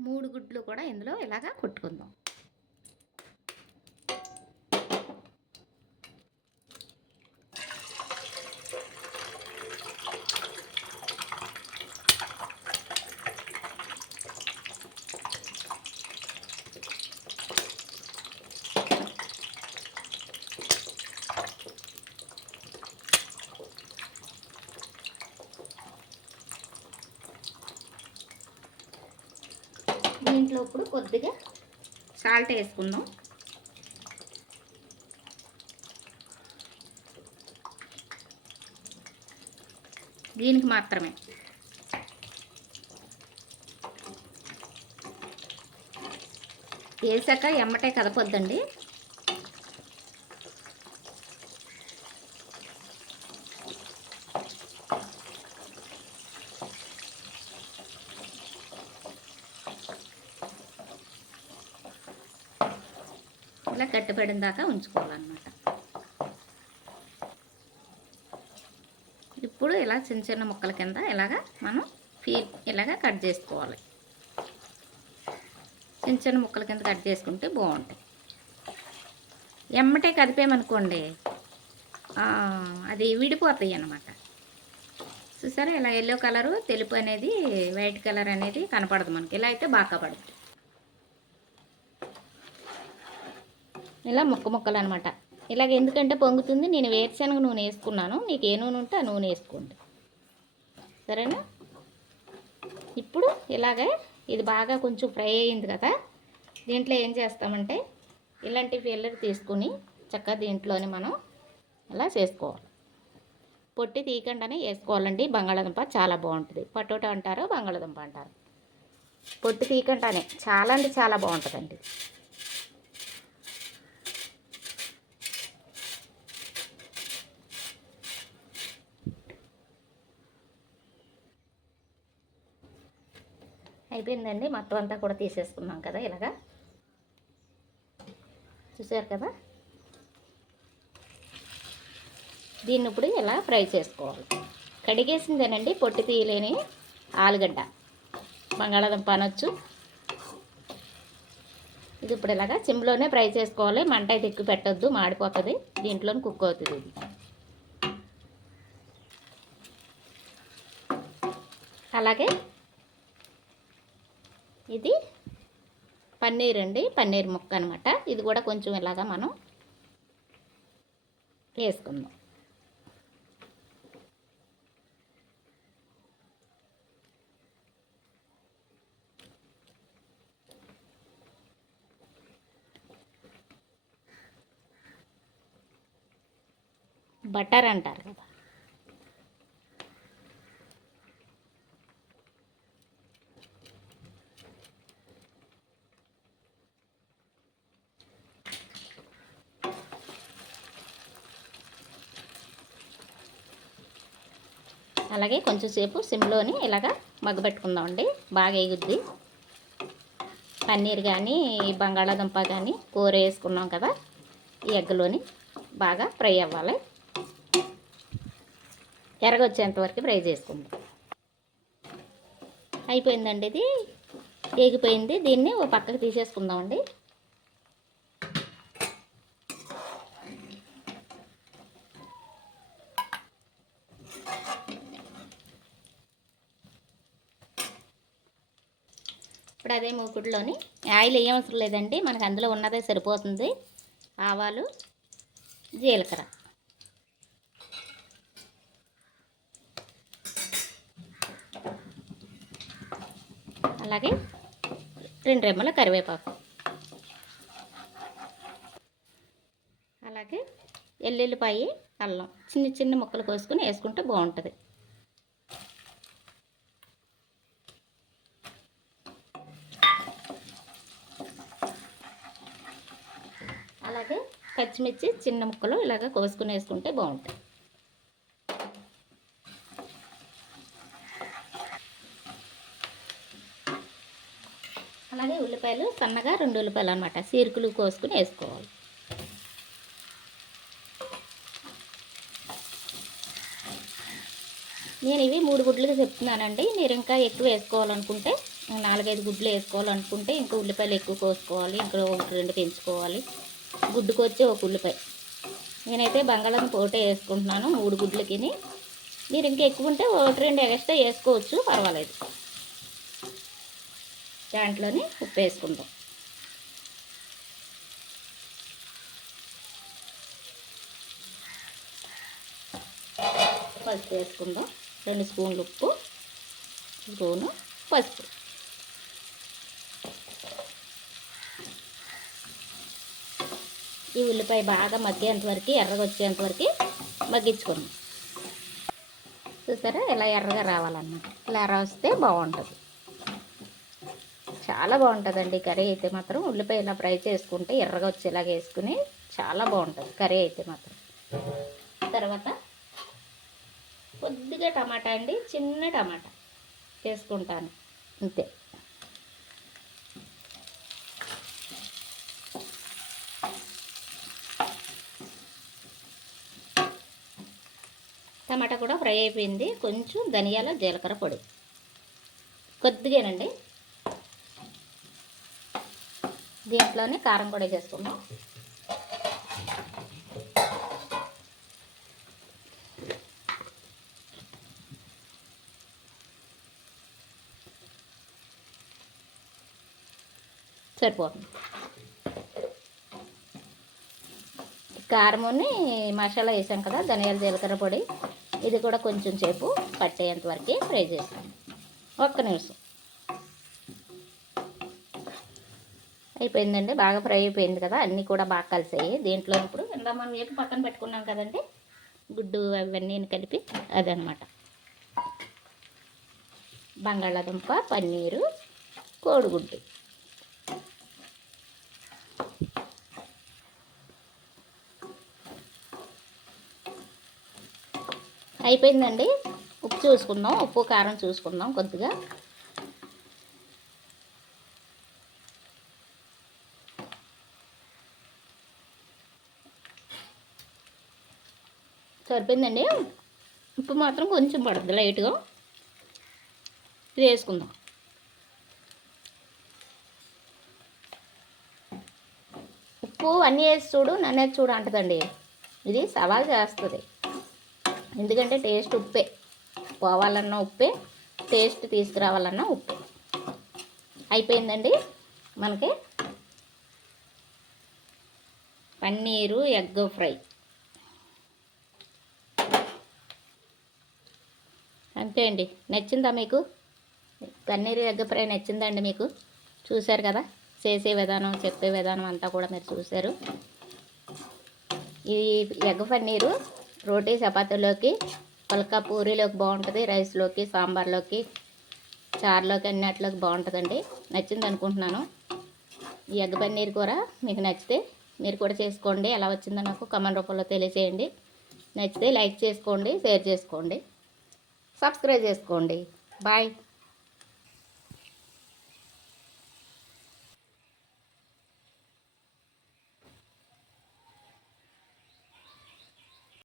మూడు గుడ్లు కూడా ఇందులో ఇలాగా కొట్టుకుందాం. దీంట్లో ఇప్పుడు కొద్దిగా సాల్ట్ వేసుకుందాం. దీనికి మాత్రమే. వేసాక ఎమ్మటే కదపొద్దండి. ఇలా గట్టిపడిన దాకా ఉంచుకోవాలన్నమాట. ఇప్పుడు ఇలా చిన్న చిన్న ముక్కల కింద ఇలాగా మనం ఫీ ఇలాగా కట్ చేసుకోవాలి. చిన్న చిన్న ముక్కల కింద కట్ చేసుకుంటే బాగుంటాయి. ఎమ్మటే కదిపేమనుకోండి అది విడిపోతాయి అన్నమాట. చూసారా? ఇలా ఎల్లో కలరు తెలుపు అనేది వైట్ కలర్ అనేది కనపడదు మనకి. ఇలా అయితే బాగా పడుతుంది ఇలా ముక్క ముక్కలు అనమాట ఇలాగ ఎందుకంటే పొంగుతుంది నేను వేరుశనగ నూనె వేసుకున్నాను. మీకు ఏ నూనె ఉంటే ఆ నూనె వేసుకోండి. సరేనా? ఇప్పుడు ఇలాగే ఇది బాగా కొంచెం ఫ్రై అయింది కదా దీంట్లో ఏం చేస్తామంటే ఇలాంటి ఫిల్లర్ తీసుకుని చక్కగా దీంట్లోని మనం ఇలా చేసుకోవాలి. పొట్టి తీయకుండానే వేసుకోవాలండి. బంగాళాదుంప చాలా బాగుంటుంది. పటోటా అంటారు బంగాళాదుంప అంటారు. పొట్టి తీయకుండానే చాలా అంటే చాలా బాగుంటుందండి. అయిపోయిందండి. మొత్తం అంతా కూడా తీసేసుకున్నాం కదా ఇలాగా. చూసారు కదా? దీన్ని ఇప్పుడు ఇలా ఫ్రై చేసుకోవాలి. కడిగేసిందేనండి పొట్టి తీయలేని ఆలుగడ్డ. బంగాళాదుంప అనొచ్చు. ఇది ఇప్పుడు ఇలాగా సిమ్లోనే ఫ్రై చేసుకోవాలి. మంట అయితే ఎక్కువ పెట్టొద్దు మాడిపోతుంది. దీంట్లోనే కుక్ అవుతుంది ఇది. అలాగే ఇది పన్నీర్ అండి పన్నీర్ ముక్క అనమాట ఇది కూడా కొంచెం ఇలాగా మనం వేసుకుందాం. బటర్ అంటారు కదా. అలాగే కొంచెం సేపు సిమ్లోని ఇలాగ మగ్గబెట్టుకుందామండి బాగా ఎగుద్ది. పన్నీర్ కానీ బంగాళాదుంప కానీ కూర వేసుకున్నాం కదా ఈ ఎగ్లోని బాగా ఫ్రై అవ్వాలి. ఎరగొచ్చేంతవరకు ఫ్రై చేసుకుందాం. అయిపోయిందండి ఇది. ఏగిపోయింది. దీన్ని ఓ పక్కకు తీసేసుకుందామండి. ఇప్పుడు అదే మూకుడులోని ఆయిల్ ఏం అవసరం లేదండి. మనకు అందులో ఉన్నదే సరిపోతుంది. ఆవాలు జీలకర్ర. అలాగే రెండు రెమ్మల కరివేపాకు. అలాగే ఎల్లుల్లిపాయి అల్లం చిన్న చిన్న ముక్కలు కోసుకొని వేసుకుంటే బాగుంటుంది. అలాగే పచ్చిమిర్చి చిన్న ముక్కలు ఇలాగ కోసుకుని వేసుకుంటే బాగుంటుంది. అలాగే ఉల్లిపాయలు సన్నగా రెండు ఉల్లిపాయలు అనమాట సీరుకులు కోసుకుని వేసుకోవాలి. నేను ఇవి మూడు గుడ్లుగా చెప్తున్నానండి. మీరు ఇంకా ఎక్కువ వేసుకోవాలనుకుంటే నాలుగైదు గుడ్లు వేసుకోవాలనుకుంటే ఇంకా ఉల్లిపాయలు ఎక్కువ కోసుకోవాలి ఇంకా ఒకటి రెండు పెంచుకోవాలి. గుడ్డుకు వచ్చి ఒక ఉల్లిపాయ. నేనైతే బంగాళం ఒకటే వేసుకుంటున్నాను మూడు గుడ్లకి మీరు ఇంకా ఎక్కువ ఉంటే ఒకటి రెండు ఎక్స్ట్రా వేసుకోవచ్చు పర్వాలేదు. దాంట్లోని ఉప్పు వేసుకుంటాం పసుపు వేసుకుందాం రెండు స్పూన్లు ఉప్పు స్పూను పసుపు. ఈ ఉల్లిపాయ బాగా మగ్గేంత వరకు ఎర్రగా వచ్చేంత వరకు మగ్గించుకోండి. చూసారా? ఇలా ఎర్రగా రావాలన్నమాట. ఇలా ఎర్ర వస్తే బాగుంటుంది. చాలా బాగుంటుందండి కర్రీ అయితే మాత్రం. ఉల్లిపాయ ఇలా ఫ్రై చేసుకుంటే ఎర్రగా వచ్చేలాగా వేసుకుని చాలా బాగుంటుంది కర్రీ అయితే మాత్రం. తర్వాత కొద్దిగా టమాటా అండి చిన్న టమాటా వేసుకుంటాను. అంతే. టమాటా కూడా ఫ్రై అయిపోయింది. కొంచెం ధనియాల జీలకర్ర పొడి. కొద్దిగానండి. దీంట్లోనే కారం కూడా వేసేసుకుందాం. సరిపోతుంది. కారముని మసాలా వేసాం కదా ధనియాల జీలకర్ర పొడి. ఇది కూడా కొంచెం సేపు పట్టేంత వరకే ఫ్రై చేస్తాం ఒక్క నిమిషం. అయిపోయిందండి బాగా ఫ్రై అయిపోయింది కదా అన్నీ కూడా బాగా కలిసాయి. దీంట్లో ఇప్పుడు ఇందా మనం వేపు పక్కన పెట్టుకున్నాం కదండి గుడ్డు అవన్నీ కలిపి అదనమాట. బంగాళాదుంప పన్నీరు కోడిగుడ్డు. అయిపోయిందండి. ఉప్పు చూసుకుందాం. ఉప్పు కారం చూసుకుందాం కొద్దిగా. సరిపోయిందండి. ఉప్పు మాత్రం కొంచెం పడుతుంది లైట్గా. ఇది వేసుకుందాం. ఉప్పు అన్నీ వేసి చూడు నన్ను చూడు అంటదండి. ఇది సవాల్ చేస్తుంది. ఎందుకంటే టేస్ట్ ఉప్పే. పోవాలన్నా ఉప్పే టేస్ట్ తీసుకురావాలన్నా ఉప్పే. అయిపోయిందండి మనకి పన్నీరు ఎగ్ ఫ్రై. అంతే అండి. నచ్చిందా మీకు? పన్నీర్ ఎగ్ ఫ్రై నచ్చిందండి మీకు? చూశారు కదా? చేసే విధానం చెప్పే విధానం అంతా కూడా మీరు చూశారు. ఈ ఎగ్ పన్నీరు రోటీ చపాతీలోకి పలకా పూరీలోకి బాగుంటుంది రైస్లోకి సాంబార్లోకి చారులోకి అన్నిటిలోకి బాగుంటుందండి. నచ్చింది అనుకుంటున్నాను. ఈ ఎగ్ పన్నీర్ కూర మీకు నచ్చితే మీరు కూడా చేసుకోండి. ఎలా వచ్చిందో నాకు కమెంట్ రూపంలో తెలియజేయండి నచ్చితే లైక్ చేసుకోండి షేర్ చేసుకోండి సబ్స్క్రైబ్ చేసుకోండి. బాయ్.